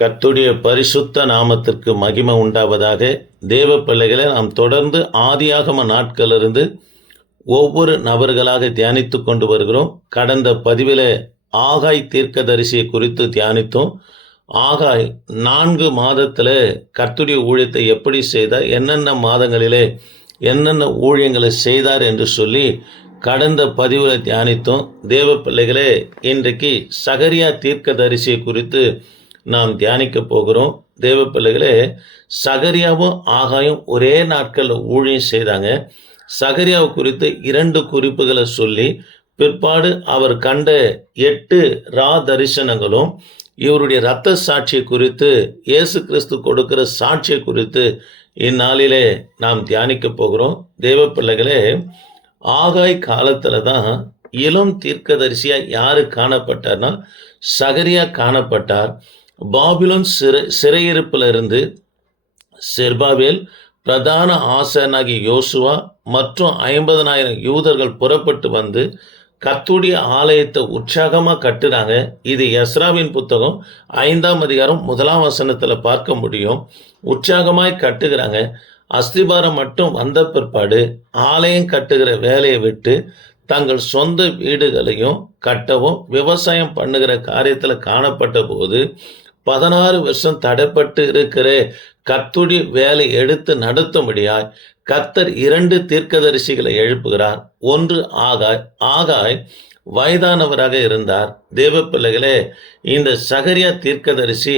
கர்த்தருடைய பரிசுத்த நாமத்திற்கு மகிமை உண்டாவதாக. தேவ பிள்ளைகளை நாம் தொடர்ந்து ஆதியாகம நாட்களிலிருந்து ஒவ்வொரு நபர்களாக தியானித்து கொண்டு வருகிறோம். கடந்த பதிவில் ஆகாய் தீர்க்கதரிசியை குறித்து தியானித்தோம். ஆகாய் 4 மாதத்தில் கர்த்தருடைய ஊழியத்தை எப்படி செய்தார், என்னென்ன மாதங்களிலே என்னென்ன ஊழியங்களை செய்தார் என்று சொல்லி கடந்த பதிவில் தியானித்தோம். தேவ பிள்ளைகளே, இன்றைக்கு சகரியா தீர்க்கதரிசியை குறித்து நாம் தியானிக்க போகிறோம். தேவ பிள்ளைகளே, சகரியாவும் ஆகாயும் ஒரே நாட்களில் ஊழியம் செய்தாங்க. சகரியாவை குறித்து 2 குறிப்புகளை சொல்லி பிற்பாடு அவர் கண்ட 8 தரிசனங்களும் இவருடைய இரத்த சாட்சியை குறித்து, இயேசு கிறிஸ்து கொடுக்கிற சாட்சியை குறித்து இந்நாளிலே நாம் தியானிக்க போகிறோம். தேவ பிள்ளைகளே, ஆகாய் காலத்தில் தான் இளம் தீர்க்கதரிசியாக யார் காணப்பட்டார்னா சகரியா காணப்பட்டார். பாபிலோன் சிறையிருப்பிலிருந்து செர்பாபேல், பிரதான ஆசாரியனாகிய யோசுவா மற்றும் 50,000 யூதர்கள் புறப்பட்டு வந்து கர்த்தருடைய ஆலயத்தை உற்சாகமாக கட்டுறாங்க. இது எஸ்ராவின் புத்தகம் 5ஆம் அதிகாரம் 1ஆம் வசனத்தில் பார்க்க முடியும். உற்சாகமாய் கட்டுகிறாங்க. அஸ்திபாரம் மட்டும் வந்த பிற்பாடு ஆலயம் கட்டுகிற வேலையை விட்டு தங்கள் சொந்த வீடுகளையும் கட்டவும் விவசாயம் பண்ணுகிற காரியத்தில் காணப்பட்ட போது 16 வருஷம் தடைப்பட்டு இருக்கிற கர்த்தருடைய வேலை எடுத்து நடத்தும்படியாய் கர்த்தர் 2 தீர்க்கதரிசிகளை எழுப்புகிறார். ஒன்று ஆகாய் வயதானவராக இருந்தார். தேவ பிள்ளைகளே, இந்த சகரியா தீர்க்கதரிசி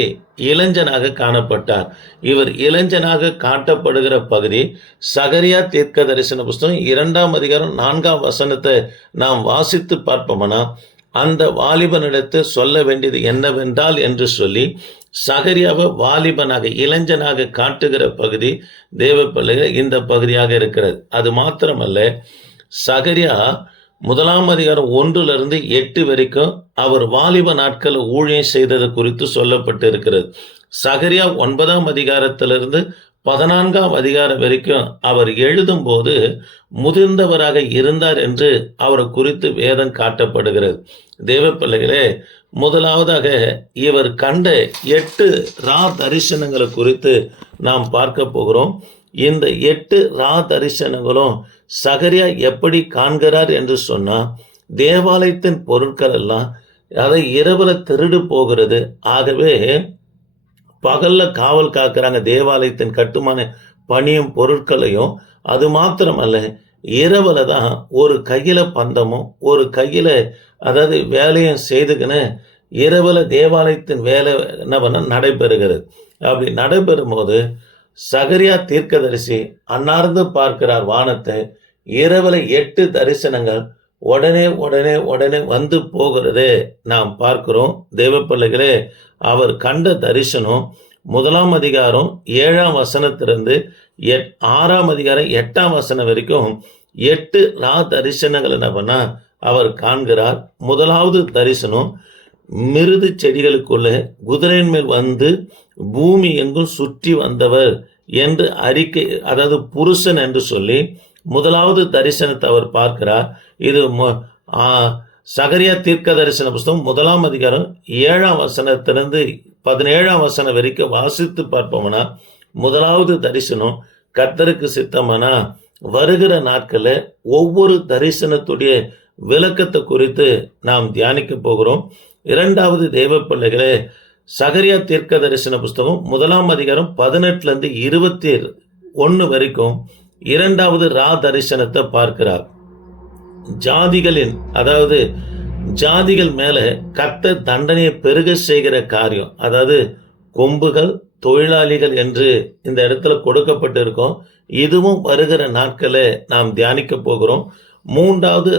இளைஞனாக காணப்பட்டார். இவர் இளைஞனாக காட்டப்படுகிற பகுதி சகரியா தீர்க்க தரிசன புஸ்தகம் 2ஆம் அதிகாரம் 4ஆம் வசனத்தை நாம் வாசித்து பார்ப்போம்னா, அந்த வாலிபனிடத்து சொல்ல வேண்டியது என்னவென்றால் என்று சொல்லி சகரியாவை வாலிபனாக இளைஞனாக காட்டுகிற பகுதி தேவ பிள்ளைகள் இந்த பகுதியாக இருக்கிறது. அது மாத்திரமல்ல, சகரியா 1ஆம் அதிகாரம் 1லிருந்து 8 வரைக்கும் அவர் வாலிப நாட்கள் ஊழியம் செய்தது குறித்து சொல்லப்பட்டு இருக்கிறது. சகரியா 9ஆம் அதிகாரத்திலிருந்து 14ஆம் அதிகாரம் வரைக்கும் அவர் எழுதும்போது முதிர்ந்தவராக இருந்தார் என்று அவரை குறித்து வேதம் காட்டப்படுகிறது. தேவ பிள்ளைகளே, முதலாவதாக இவர் கண்ட 8 தரிசனங்களை குறித்து நாம் பார்க்க போகிறோம். இந்த 8 தரிசனங்களும் சகரியா எப்படி காண்கிறார் என்று சொன்னால், தேவாலயத்தின் பொருட்கள் எல்லாம் அதை இரவுல திருடு போகிறது. ஆகவே பகல்ல காவல் காக்கிறாங்க தேவாலயத்தின் கட்டுமான பணியும் பொருட்களையும். அது மாத்திரமல்ல, இரவுல தான் ஒரு கையில பந்தமும் ஒரு கையில அதாவது வேலையும் செய்துக்கின்னு இரவுல தேவாலயத்தின் வேலை என்ன பண்ண நடைபெறுகிறது. அப்படி நடைபெறும் போது சகரியா தீர்க்கதரிசி அன்னார்ந்து பார்க்கிறார் வானத்தை. இரவுல 8 தரிசனங்கள் உடனே உடனே உடனே வந்து போகிறது நாம் பார்க்கிறோம். தேவ பிள்ளைகளே, அவர் கண்ட தரிசனம் 1ஆம் அதிகாரம் 7ஆம் வசனத்திலிருந்து 6ஆம் அதிகாரம் 8ஆம் வசனம் வரைக்கும் 8 தரிசனங்கள் என்ன பண்ணா அவர் காண்கிறார். முதலாவது தரிசனம், மிருது செடிகளுக்குள்ளே குதிரையின் மேல் வந்து பூமி எங்கும் சுற்றி வந்தவர் என்று அறிக்கை, அதாவது புருஷன் என்று சொல்லி முதலாவது தரிசனத்தை அவர் பார்க்கிறார். இது சகரியா தீர்க்க தரிசன புஸ்தகம் 1ஆம் அதிகாரம் 7ஆம் வசனத்திலிருந்து 17ஆம் வசனம் வரைக்கும் வாசித்து பார்ப்போம்னா, முதலாவது தரிசனம் கர்த்தருக்கு சித்தமானா வருகிற நாட்களில் ஒவ்வொரு தரிசனத்துடைய விளக்கத்தை குறித்து நாம் தியானிக்க போகிறோம். 2வது தேவ பிள்ளைகளே, சகரியா தீர்க்க தரிசன புஸ்தகம் 1ஆம் அதிகாரம் 18லிருந்து 21 வரைக்கும் 2வது தரிசனத்தை பார்க்கிறார். ஜாதிகளின், அதாவது ஜாதிகள் மேல கர்த்தர் தண்டனையை பெருக செய்கிற காரியம், அதாவது கொம்புகள் தொழிலாளிகள் என்று இந்த இடத்துல கொடுக்கப்பட்டு இருக்கோம். இதுவும் வருகிற நாட்களை நாம் தியானிக்க போகிறோம். 3வது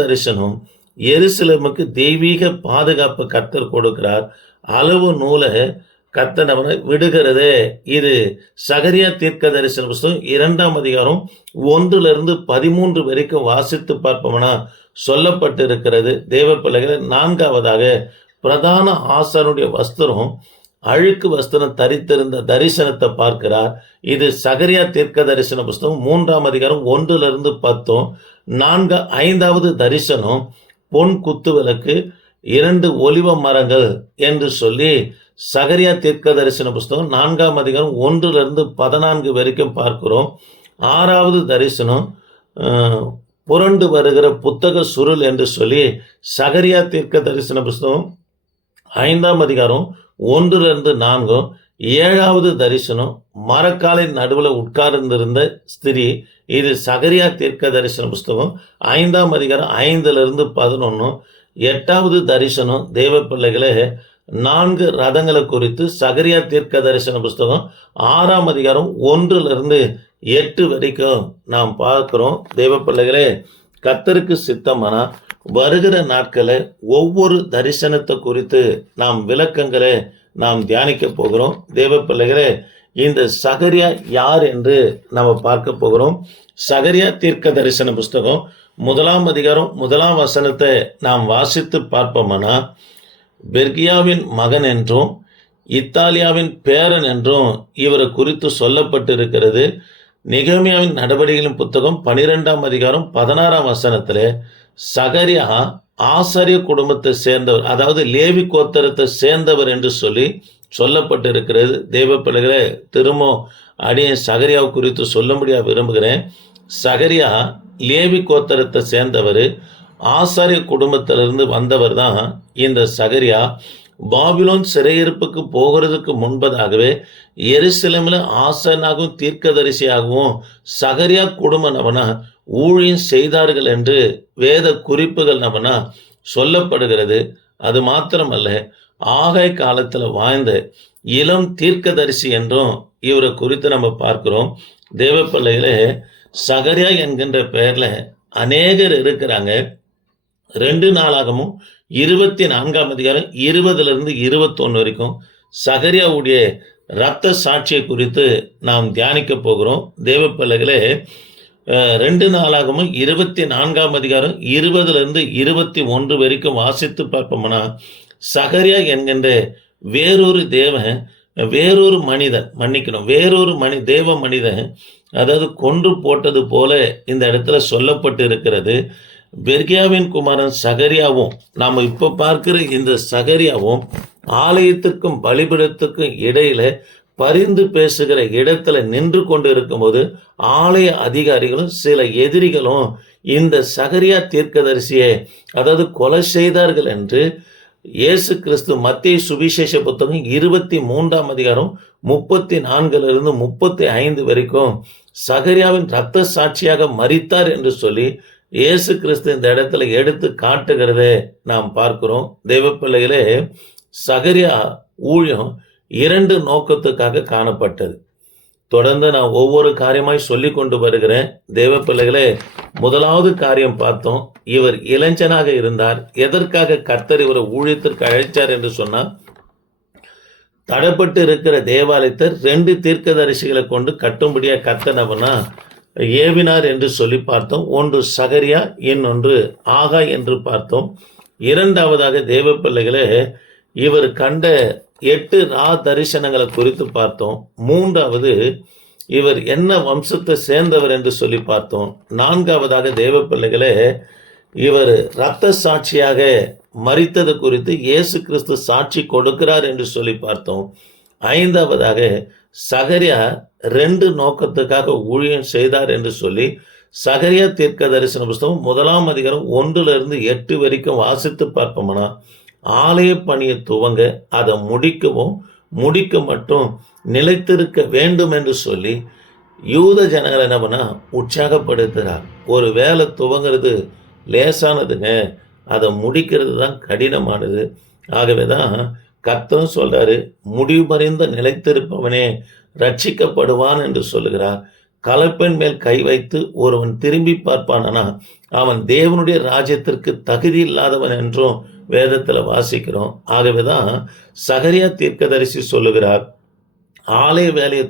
தரிசனம், எருசலேமுக்கு தெய்வீக பாதுகாப்பு கர்த்தர் கொடுக்கிறார். அளவு நூலை கர்த்தர் விடுகிறதே. இது சகரியா தீர்க்க தரிசன புஸ்தகம் 2ஆம் அதிகாரம் 1லிருந்து 13 வரைக்கும் வாசித்து பார்ப்போம்னா சொல்லப்பட்டு இருக்கிறது. தேவ பிள்ளைகளை, 4வதாக பிரதான ஆசாரியனுடைய வஸ்திரம் அழுக்கு வஸ்திரம் தரித்திருந்த தரிசனத்தை பார்க்கிறார். இது சகரியா தீர்க்க தரிசன புஸ்தகம் 3ஆம் அதிகாரம் 1லிருந்து 10. 5வது தரிசனம், பொன் குத்துவிளக்கு 2 ஒலிவ மரங்கள் என்று சொல்லி சகரியா தீர்க்க தரிசன புஸ்தகம் 4ஆம் அதிகாரம் 1-14 வரைக்கும் பார்க்கிறோம். 6வது தரிசனம் புரண்டு வருகிற புத்தக சுருள் என்று சொல்லி சகரியா தீர்க்க தரிசன புஸ்தகம் 5ஆம் அதிகாரம் 1-4. 7வது தரிசனம் மரக்காலின் நடுவில் உட்கார்ந்திருந்த ஸ்திரீ. இது சகரியா தீர்க்க தரிசன புஸ்தகம் 5ஆம் அதிகாரம் 5-11. 8வது தரிசனம் தேவ பிள்ளைகளே 4 ரதங்களை குறித்து சகரியா தீர்க்க தரிசன புஸ்தகம் 6ஆம் அதிகாரம் 1-8 வரைக்கும் நாம் பார்க்கிறோம். தேவ பிள்ளைகளே, கர்த்தருக்கு சித்தமானா வருகிற நாட்களை ஒவ்வொரு தரிசனத்தை குறித்து நாம் விளக்கங்களை நாம் தியானிக்க போகிறோம். தேவ பிள்ளைகளே, இந்த சகரியா யார் என்று நாம் பார்க்க போகிறோம். சகரியா தீர்க்க தரிசன புஸ்தகம் 1ஆம் அதிகாரம் 1ஆம் வசனத்தை நாம் வாசித்து பார்ப்போம்னா, பெர்கியாவின் மகன் என்றும் இத்தாலியாவின் பேரன் என்றும் இவரை குறித்து சொல்லப்பட்டிருக்கிறது. நெகேமியாவின் நடவடிக்கைகளின் புத்தகம் 12ஆம் அதிகாரம் 16ஆம் வசனத்தில் சகரியா ஆசாரிய குடும்பத்தை சேர்ந்தவர், அதாவது லேவி கோத்திரத்தை சேர்ந்தவர் என்று சொல்லி சொல்லப்பட்டிருக்கிறது. தேவ பிள்ளைகளே, திரும்ப அடியே சகரியாவை குறித்து சொல்லும்படியாக விரும்புகிறேன். சகரியா லேவி கோத்திரத்தை சேர்ந்தவர், ஆசாரிய குடும்பத்திலிருந்து வந்தவர் தான் இந்த சகரியா. பாபிலோன் சிறையிருப்புக்கு போகிறதுக்கு முன்பதாகவே எருசலேமில் ஆசாரியனாகவும் தீர்க்கதரிசியாகவும் சகரியா குடும்ப நபனா ஊழியம் செய்தார்கள் என்று வேத குறிப்புகள் நபனா சொல்லப்படுகிறது. அது மாத்திரமல்ல, ஆகாய் காலத்தில் வாழ்ந்த இளம் தீர்க்கதரிசி என்றும் இவரை குறித்து நம்ம பார்க்கிறோம். தேவ பிள்ளைகளே, சகரியா என்கின்ற பெயர்ல அநேகர் இருக்கிறாங்க. 2 நாளாகமும் 24ஆம் அதிகாரம் 20-21 வரைக்கும் சகரியாவுடைய இரத்த சாட்சியை குறித்து நாம் தியானிக்க போகிறோம். தேவ பிள்ளைகளே, 2 நாளாகமும் 24ஆம் அதிகாரம் 20-21 வரைக்கும் வாசித்து பார்ப்போம்னா, சகரியா என்கின்ற வேறொரு தேவ மனிதன் அதாவது கொன்று போட்டது போல இந்த இடத்துல சொல்லப்பட்டு இருக்கிறது. பெர்கியாவின் குமாரன் சகரியாவும் நாம் இப்போ பார்க்கிற இந்த சகரியாவும் ஆலயத்துக்கும் பலிபீடத்துக்கும் இடையில பரிந்து பேசுகிற இடத்துல நின்று கொண்டு இருக்கும்போது ஆலய அதிகாரிகளும் சில எதிரிகளும் இந்த சகரியா தீர்க்கதரிசியை அதாவது கொலை செய்தார்கள் என்று இயேசு கிறிஸ்து மத்தேயு சுவிசேஷ புத்தகம் 23ஆம் அதிகாரம் 34-35 வரைக்கும் சகரியாவின் இரத்த சாட்சியாக மரித்தார் என்று சொல்லி இயேசு கிறிஸ்து இந்த இடத்துல எடுத்து காட்டுகிறதை நாம் பார்க்கிறோம். தேவ பிள்ளைகளே, சகரியா ஊழியம் 2 நோக்கத்துக்காக காணப்பட்டது. தொடர்ந்து நான் ஒவ்வொரு காரியமாய் சொல்லி கொண்டு வருகிறேன். தேவ பிள்ளைகளே, முதலாவது காரியம் பார்த்தோம். இவர் இளைஞனாக இருந்தார். எதற்காக கர்த்தர் இவரை ஊழியத்திற்கு அழைச்சார் என்று சொன்னால், தடைப்பட்டு இருக்கிற தேவாலயத்தை 2 தீர்க்கதரிசிகளை கொண்டு கட்டும்படியா கர்த்தனவனா ஏவினார் என்று சொல்லி பார்த்தோம். ஒன்று சகரியா, இன்னொன்று ஆகாய் என்று பார்த்தோம். 2வதாக தேவ பிள்ளைகளே, இவர் கண்ட 8 தரிசனங்களை குறித்து பார்த்தோம். 3வது இவர் என்ன வம்சத்தை சேர்ந்தவர் என்று சொல்லி பார்த்தோம். 4வதாக தேவ பிள்ளைகளே, இவர் இரத்த சாட்சியாக மரித்தது குறித்து இயேசு கிறிஸ்து சாட்சி கொடுக்கிறார் என்று சொல்லி பார்த்தோம். 5வதாக சகரியா 2 நோக்கத்துக்காக ஊழியம் செய்தார் என்று சொல்லி சகரியா தீர்க்க தரிசன புஸ்தகம் 1ஆம் அதிகாரம் 1-8 வரைக்கும் வாசித்து பார்ப்போம்னா, ஆலய பணியை துவங்க அதை முடிக்க மட்டும் நிலைத்திருக்க வேண்டும் என்று சொல்லி யூத ஜனங்களை என்ன பண்ணா உற்சாகப்படுத்துகிறார். ஒரு வேலை துவங்கிறது லேசானதுங்க, அதை முடிக்கிறது தான் கடினமானது. ஆகவே தான் கர்த்தரும் சொல்றாரு, முடிவு பறிந்த நிலைத்திருப்பவனே ரட்சிக்கப்படுவான் என்று சொல்லுகிறார். கலப்பெண் மேல் கை வைத்து ஒருவன் திரும்பி பார்ப்பானா அவன் தேவனுடைய ராஜ்யத்திற்கு தகுதி இல்லாதவன் என்றும் வேதத்தில் வாசிக்கிறோம். ஆகவே தான் சகரியா தீர்க்கதரிசி சொல்லுகிறார், ஆலய வேலையை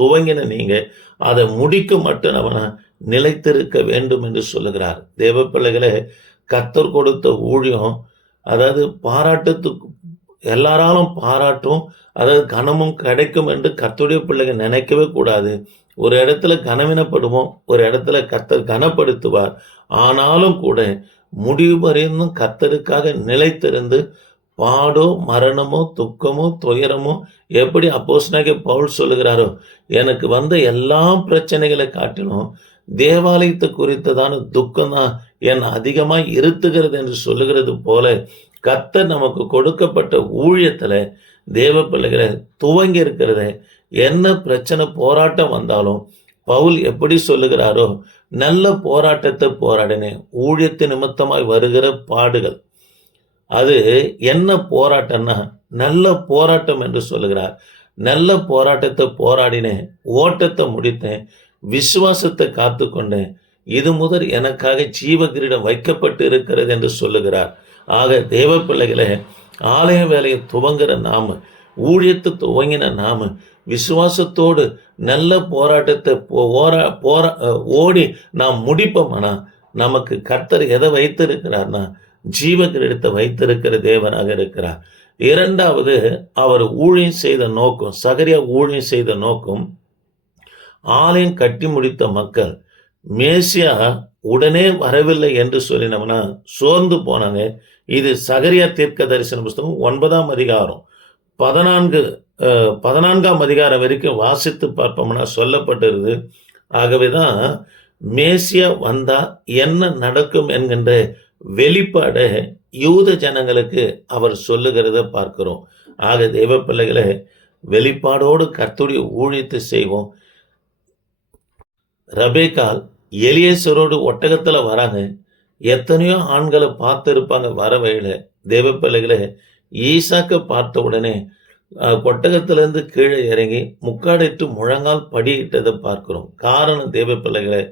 துவங்கின நீங்க அதை முடிக்க மட்டும் அவனை நிலைத்திருக்க வேண்டும் என்று சொல்லுகிறார். தேவ பிள்ளைகளே, கர்த்தர் கொடுத்த ஊழியம் அதாவது பாராட்டத்துக்கு எல்லாராலும் பாராட்டும் அதாவது கனமும் கிடைக்கும் என்று கர்த்தருடைய பிள்ளைகள் நினைக்கவே கூடாது. ஒரு இடத்துல கனவினப்படுவோம், ஒரு இடத்துல கர்த்தர் கனப்படுத்துவார். ஆனாலும் கூட முடிவு வரையும் கர்த்தருக்காக நிலைத்திருந்து பாடோ மரணமோ துக்கமோ துயரமோ எப்படி அப்போஸ்தலனாகிய பவுல் சொல்லுகிறாரோ, எனக்கு வந்த எல்லா பிரச்சனைகளை காட்டிலும் தேவாலயத்தை குறித்ததான துக்கம் தான் என்னை அதிகமாக இருத்துகிறது என்று சொல்லுகிறது போல, கர்த்தர் நமக்கு கொடுக்கப்பட்ட ஊழியத்துல தேவ பிள்ளைகளை துவங்கி இருக்கிறத, என்ன பிரச்சனை போராட்டம் வந்தாலும் பவுல் எப்படி சொல்லுகிறாரோ, நல்ல போராட்டத்தை போராடினேன், ஊழியத்து நிமித்தமாய் வருகிற பாடுகள். அது என்ன போராட்டம்னா நல்ல போராட்டம் என்று சொல்லுகிறார். நல்ல போராட்டத்தை போராடினேன், ஓட்டத்தை முடித்தேன், விசுவாசத்தை காத்துக்கொண்டேன், இது முதல் எனக்காக ஜீவ கிரீடம் வைக்கப்பட்டு இருக்கிறது என்று சொல்லுகிறார். ஆக தேவ பிள்ளைகளே, ஆலய வேலையை துவங்குற நாம, ஊழியத்தை துவங்கின நாம விசுவாசத்தோடு நல்ல போராட்டத்தை ஓடி நாம் முடிப்போம்னா, நமக்கு கர்த்தர் எதை வைத்திருக்கிறார்னா ஜீவ கிரீடத்தை வைத்திருக்கிற தேவனாக இருக்கிறார். இரண்டாவது, அவர் ஊழியம் செய்த நோக்கம், சகரியா ஊழியம் செய்த நோக்கம், ஆலயம் கட்டி முடித்த மக்கள் மேசியா உடனே வரவில்லை என்று சொல்லினோம்னா சோர்ந்து போனாங்க. இது சகரியா தீர்க்க தரிசன புஸ்தகம் 9ஆம் அதிகாரம் 14ஆம் அதிகாரம் வரைக்கும் வாசித்து பார்ப்போம்னா சொல்லப்பட்டிருது. ஆகவேதான் மேசியா வந்தா என்ன நடக்கும் என்கின்ற வெளிப்பாடை யூத ஜனங்களுக்கு அவர் சொல்லுகிறத பார்க்கிறோம். ஆக தேவ பிள்ளைகளை, வெளிப்பாடோடு கர்த்தருடைய ஊழியத்தை செய்வோம். ரெபெக்காள் எலியேசரோடு ஒட்டகத்துல வராங்க. எத்தனையோ ஆண்களை பார்த்து இருப்பாங்க வர வழியில. தேவ பிள்ளைகளை, ஈசாக்க பார்த்த உடனே ஒட்டகத்திலிருந்து கீழே இறங்கி முக்காடிட்டு முழங்கால் படியிட்டதை பார்க்கிறோம். காரணம் தேவ பிள்ளைகளை,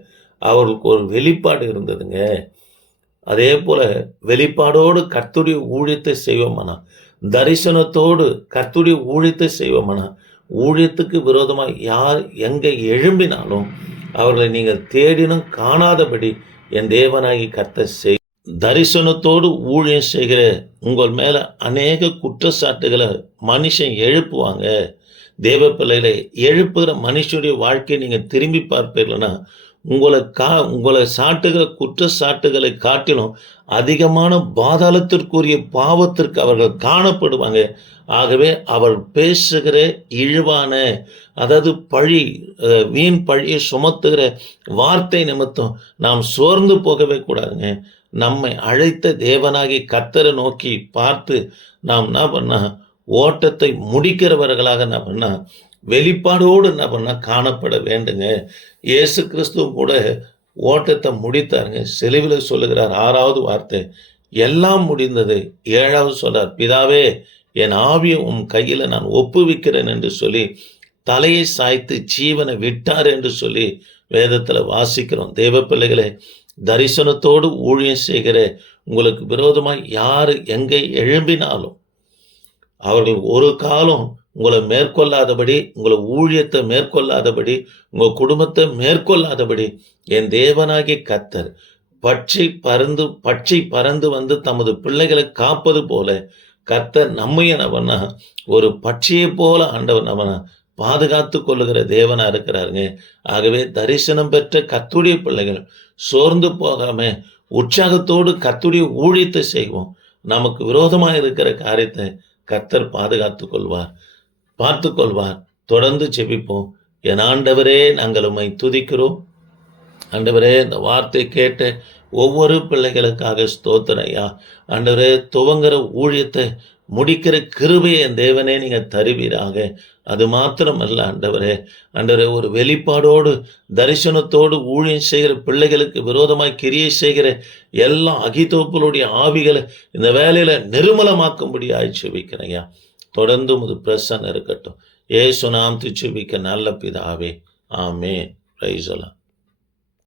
அவர்களுக்கு ஒரு வெளிப்பாடு இருந்ததுங்க. அதே போல வெளிப்பாடோடு கர்த்தருடைய ஊழியத்தை செய்வோமானா, தரிசனத்தோடு கர்த்தருடைய ஊழியத்தை செய்வோமானா, ஊழியத்துக்கு விரோதமாக யார் எங்கே எழும்பினாலும் அவர்களை நீங்கள் தேடினும் காணாதபடி என் தேவனாகி கர்த்தர் செய். தரிசனத்தோடு ஊழியம் செய்கிற உங்கள் மேலே அநேக குற்றச்சாட்டுகளை மனுஷன் எழுப்புவாங்க. தேவ பிள்ளைகளை, எழுப்புகிற மனுஷனுடைய வாழ்க்கையை நீங்கள் திரும்பி பார்ப்பீர்கள்னா, உங்களை சாட்டுகிற குற்றச்சாட்டுகளை காட்டிலும் அதிகமான பாதாளத்திற்குரிய பாவத்திற்கு அவர்கள் காணப்படுவாங்க. ஆகவே அவர் பேசுகிற இழிவான, அதாவது பழி, வீண் பழியை சுமத்துகிற வார்த்தை நிமித்தம் நாம் சோர்ந்து போகவே கூடாதுங்க. நம்மை அழைத்த தேவனாகி கர்த்தரை நோக்கி பார்த்து நாம் என்ன பண்ணா, ஓட்டத்தை முடிக்கிறவர்களாக என்ன பண்ணா, வெளிப்பாடோடு என்ன பண்ணா காணப்பட வேண்டுங்க. இயேசு கிறிஸ்துவும் கூட ஓட்டத்தை முடித்தாருங்க. சிலுவையில் சொல்லுகிறார் 6வது வார்த்தை, எல்லாம் முடிந்தது. 7வது சொல்றார், பிதாவே என் ஆவியை உன் கையில் நான் ஒப்புவிக்கிறேன் என்று சொல்லி தலையை சாய்த்து ஜீவனை விட்டார் என்று சொல்லி வேதத்தில் வாசிக்கிறோம். தேவ பிள்ளைகளை, தரிசனத்தோடு ஊழியம் செய்கிற உங்களுக்கு விரோதமாக யார் எங்கே எழும்பினாலும் அவர்கள் ஒரு காலம் உங்களை மேற்கொள்ளாதபடி, உங்களை ஊழியத்தை மேற்கொள்ளாதபடி, உங்கள் குடும்பத்தை மேற்கொள்ளாதபடி என் தேவனாகிய கர்த்தர் பட்சி பறந்து வந்து தமது பிள்ளைகளை காப்பது போல கர்த்தர் நம்மைய நவனா ஒரு பட்சியை போல ஆண்டவர் நவனா பாதுகாத்து கொள்ளுகிற தேவனா இருக்கிறாருங்க. ஆகவே தரிசனம் பெற்ற கர்த்தருடைய பிள்ளைகள் சோர்ந்து போகாம உற்சாகத்தோடு கர்த்தருடைய ஊழியத்தை செய்வோம். நமக்கு விரோதமாக இருக்கிற காரியத்தை கர்த்தர் பாதுகாத்து கொள்வார், பார்த்து கொள்வார். தொடர்ந்து ஜெபிப்போம். என் ஆண்டவரே, நாங்கள் உம்மை துதிக்கிறோம். ஆண்டவரே, இந்த வார்த்தை கேட்ட ஒவ்வொரு பிள்ளைகளுக்காக ஸ்தோத்திரம் ஐயா. ஆண்டவரே, துவங்குற ஊழியத்தை முடிக்கிற கிருபையை என் தேவனே நீங்கள் தருவீராக. அது மாத்திரமல்ல ஆண்டவரே, ஒரு வெளிப்பாடோடு தரிசனத்தோடு ஊழியம் செய்கிற பிள்ளைகளுக்கு விரோதமாய் கிரியை செய்கிற எல்லா அகிதோப்பலுடைய ஆவிகளை இந்த வேலையில நிர்மலமாக்கும்படி ஆய்ச்சி ஐயா. தொடர்ந்து உமது பிரசன்னம் இருக்கட்டும். ஏசு நாமத்தில் ஜெபிக்க நல்ல பிதாவே, ஆமென். Praise the Lord.